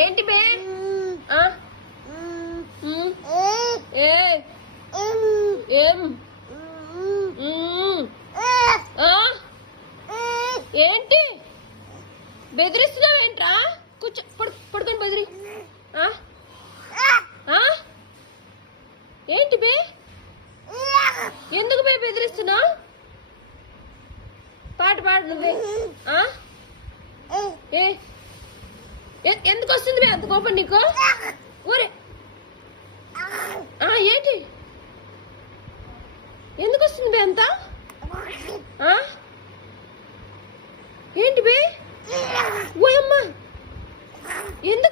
ఏంటి బే ఏం ఏంటి బెదిరిస్తున్నావేంట్రా? కూర్చో, పడుకొని బెదిరి. ఏంటి బే, ఎందుకు బే బెదిరిస్తున్నా? పాట పాడు నువ్వే. ఎందుకు వస్తుంది బే అంత కోపం నీకు? ఊరే ఏంటి, ఎందుకు వస్తుంది బే అంత? ఏంటి బే? ఓయమ్మా, ఎందుకు